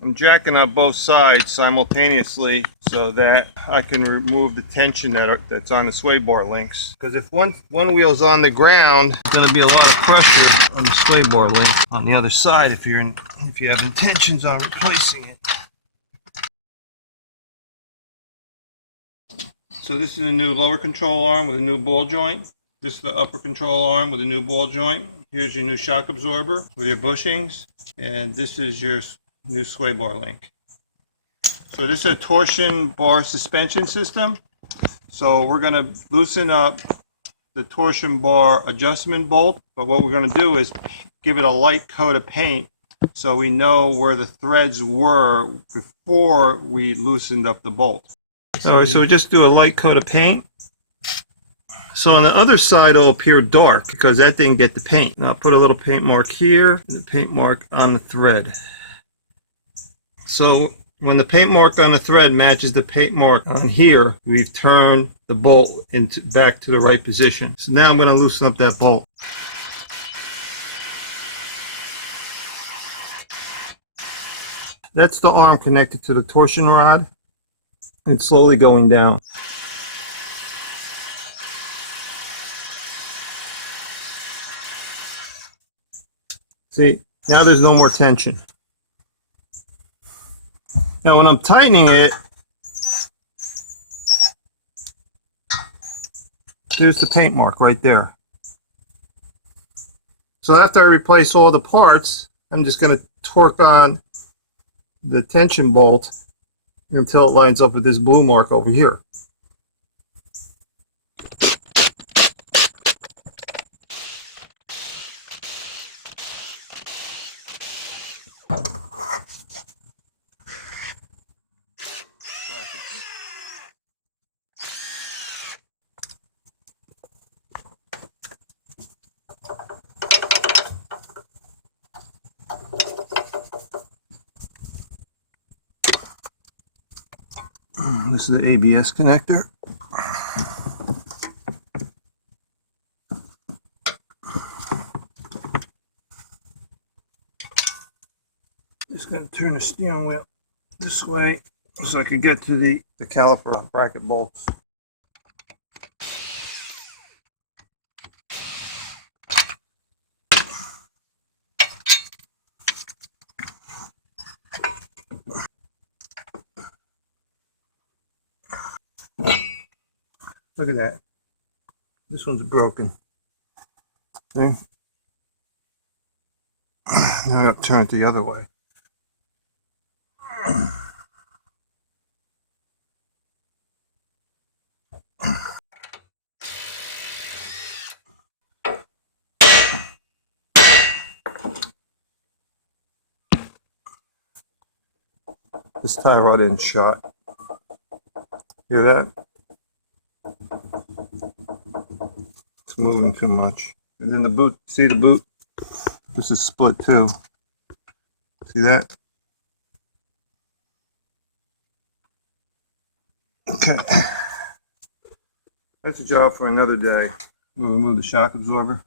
I'm jacking up both sides simultaneously so that I can remove the tension that's on the sway bar links. Because if one wheel's on the ground, there's going to be a lot of pressure on the sway bar link on the other side if you have intentions on replacing it. So this is a new lower control arm with a new ball joint. This is the upper control arm with a new ball joint. Here's your new shock absorber with your bushings. And this is your new sway bar link. So this is a torsion bar suspension system. So we're going to loosen up the torsion bar adjustment bolt. But what we're going to do is give it a light coat of paint so we know where the threads were before we loosened up the bolt. Alright, so we just do a light coat of paint. So on the other side it'll appear dark because that didn't get the paint. Now I'll put a little paint mark here and the paint mark on the thread. So when the paint mark on the thread matches the paint mark on here, we've turned the bolt back to the right position. So now I'm going to loosen up that bolt. That's the arm connected to the torsion rod. It's slowly going down. See, now there's no more tension. Now when I'm tightening it, there's the paint mark right there. So after I replace all the parts, I'm just going to torque on the tension bolt until it lines up with this blue mark over here. This is the ABS connector. Just going to turn the steering wheel this way so I can get to the caliper bracket bolts. Look at that. This one's broken. See? Now I got to turn it the other way. This tie rod isn't shot. Hear that? It's moving too much. And then the boot, see the boot? This is split too. See that? Okay. That's a job for another day. We'll remove the shock absorber.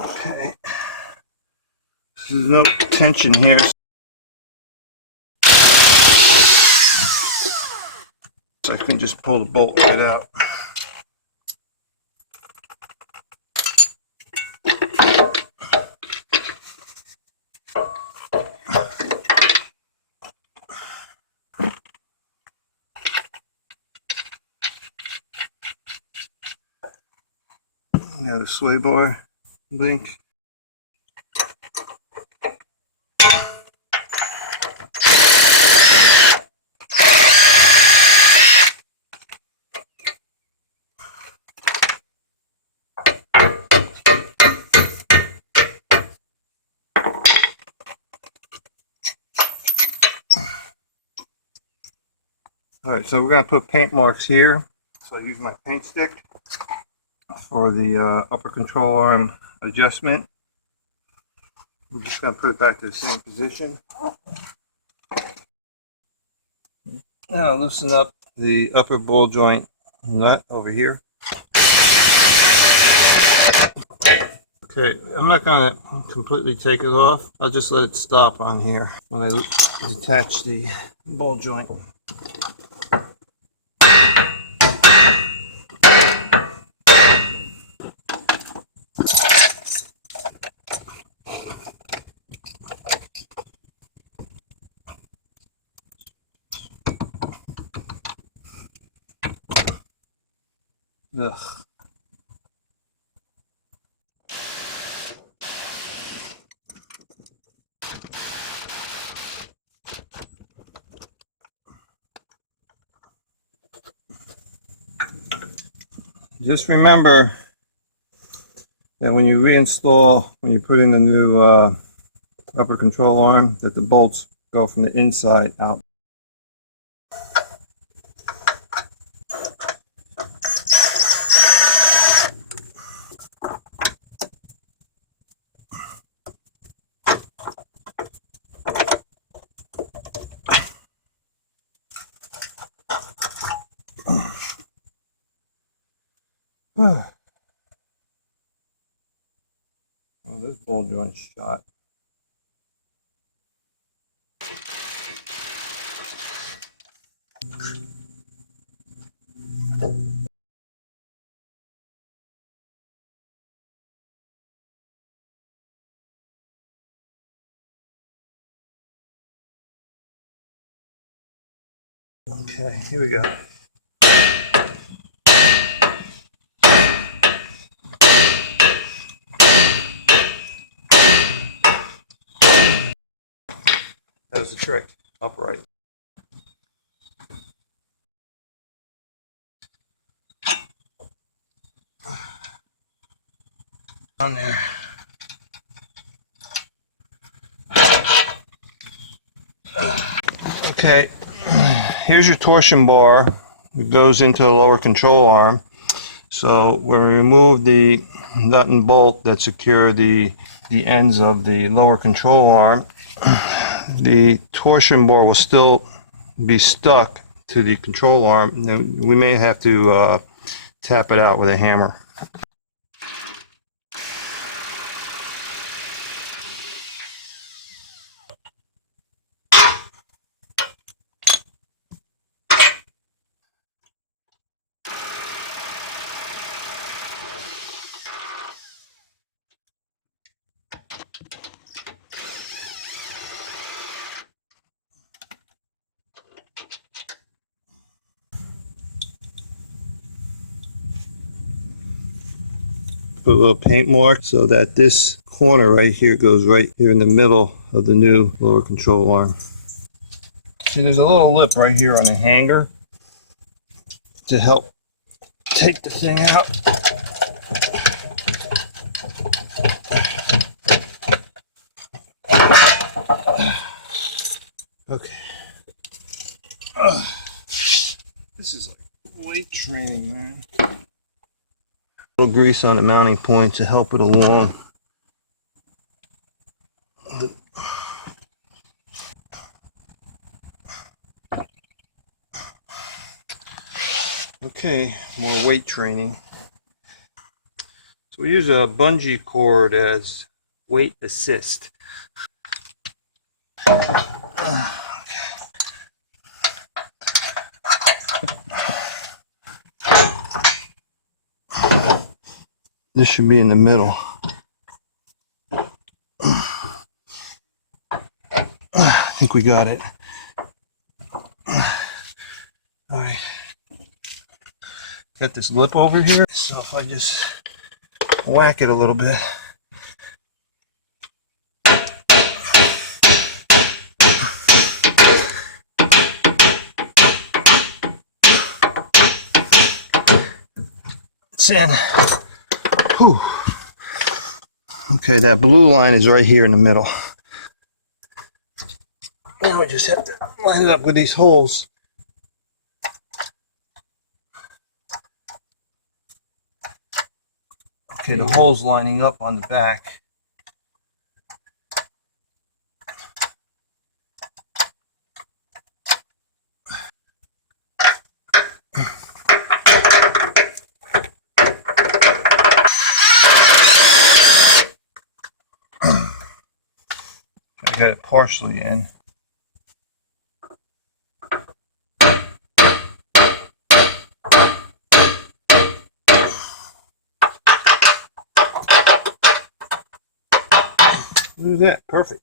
Okay. There's no tension here. So I can just pull the bolt right out. Now the sway bar link. Alright, so we're going to put paint marks here. So I use my paint stick for the upper control arm adjustment. I'm just going to put it back to the same position. Now loosen up the upper ball joint nut over here. Okay, I'm not going to completely take it off. I'll just let it stop on here when I detach the ball joint. Ugh. Just remember that when you reinstall, when you put in the new upper control arm, that the bolts go from the inside out. Oh, this ball joint's shot. Okay, here we go. That was the trick. Upright. On there. Okay, here's your torsion bar. It goes into the lower control arm. So when we remove the nut and bolt that secure the ends of the lower control arm, the torsion bar will still be stuck to the control arm. And then we may have to tap it out with a hammer. Put a little paint mark so that this corner right here goes right here in the middle of the new lower control arm. See, there's a little lip right here on the hanger to help take the thing out. Okay. This is like weight training, man. A little grease on the mounting point to help it along. Okay, more weight training. So we use a bungee cord as weight assist. This should be in the middle. I think we got it. Alright. Got this lip over here, so if I just whack it a little bit. It's in. Whew. Okay, that blue line is right here in the middle. Now we just have to line it up with these holes. Okay, the hole's lining up on the back. got it partially in. Look at that, perfect.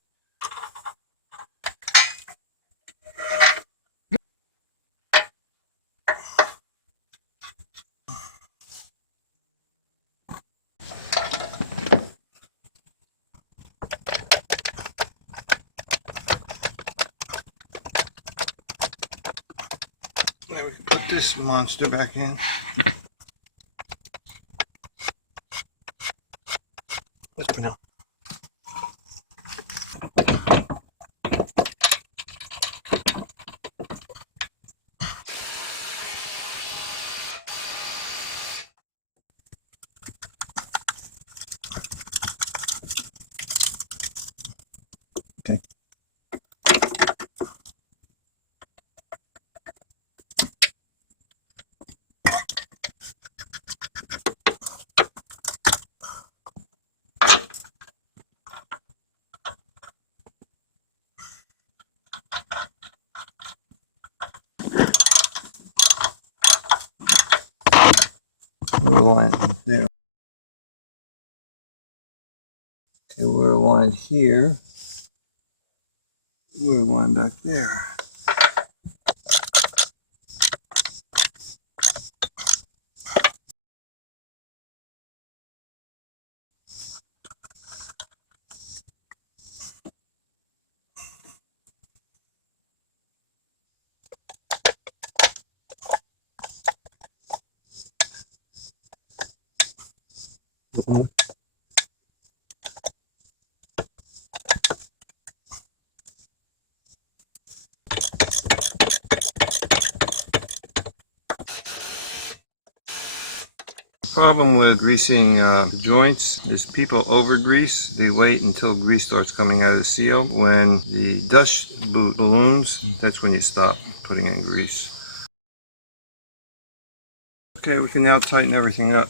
Now we can put this monster back in. Let's put it out. Okay. We're aligned there. Okay, we're aligned here. We're aligned back there. The problem with greasing the joints is people over grease. They wait until grease starts coming out of the seal. When the dust balloons, that's when you stop putting in grease. Okay, we can now tighten everything up.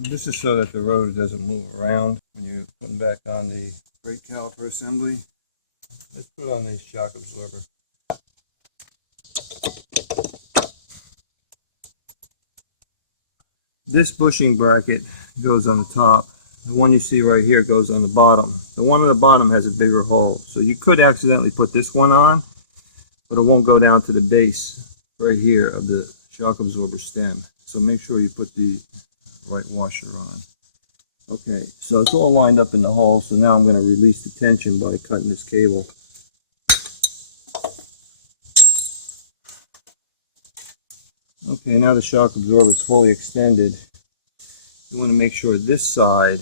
This is so that the rotor doesn't move around when you're putting back on the brake caliper assembly. Let's put on the shock absorber. This bushing bracket goes on the top. The one you see right here goes on the bottom. The one on the bottom has a bigger hole. So you could accidentally put this one on, but it won't go down to the base right here of the shock absorber stem. So make sure you put the right washer on. Okay, so it's all lined up in the hole, so now I'm going to release the tension by cutting this cable. Okay, now the shock absorber is fully extended. You want to make sure this side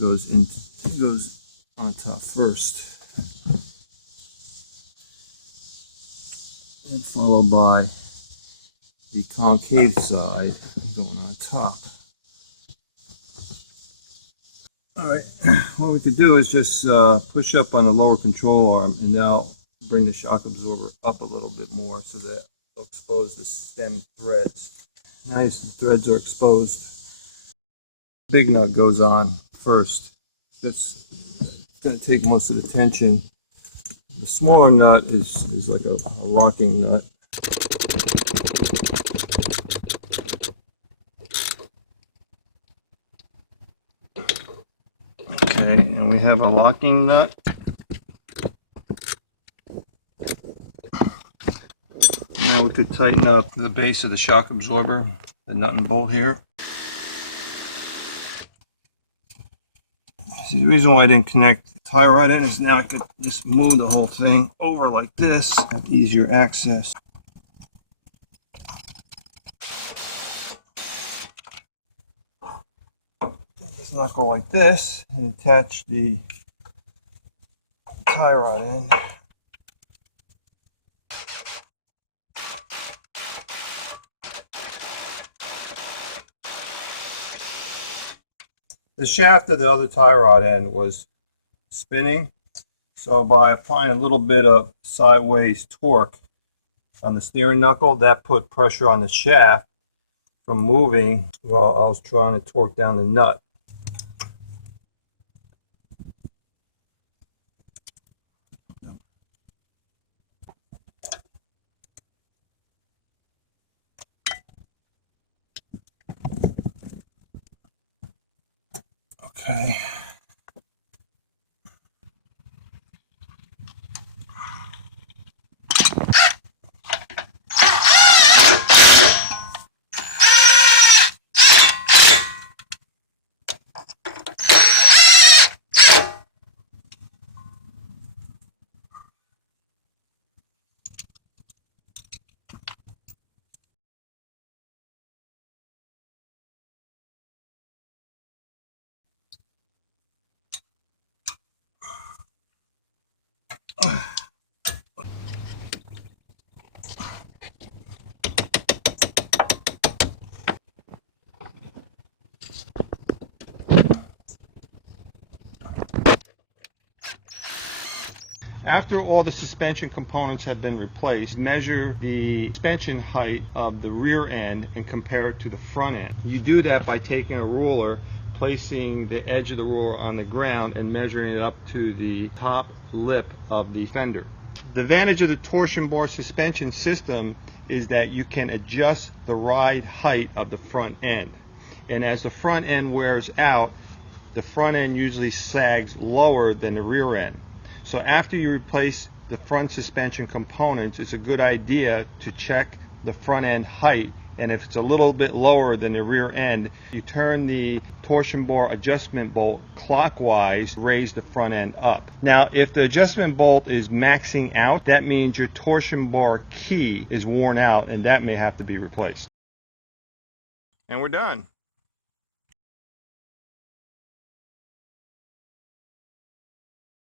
goes on top first, and followed by the concave side going on top. Alright, what we could do is just push up on the lower control arm, and now bring the shock absorber up a little bit more so that it'll expose the stem threads. Nice, the threads are exposed. Big nut goes on first. That's going to take most of the tension. The smaller nut is like a locking nut. Okay, and we have a locking nut. Now we could tighten up the base of the shock absorber, the nut and bolt here. See, the reason why I didn't connect the tie rod in is now I could just move the whole thing over like this, have easier access. Just not go like this and attach the tie rod in. The shaft of the other tie rod end was spinning, so by applying a little bit of sideways torque on the steering knuckle, that put pressure on the shaft from moving while I was trying to torque down the nut. Okay. After all the suspension components have been replaced, measure the suspension height of the rear end and compare it to the front end. You do that by taking a ruler, placing the edge of the ruler on the ground and measuring it up to the top lip of the fender. The advantage of the torsion bar suspension system is that you can adjust the ride height of the front end. And as the front end wears out, the front end usually sags lower than the rear end. So after you replace the front suspension components, it's a good idea to check the front end height, and if it's a little bit lower than the rear end, you turn the torsion bar adjustment bolt clockwise, raise the front end up. Now if the adjustment bolt is maxing out, that means your torsion bar key is worn out and that may have to be replaced. And we're done.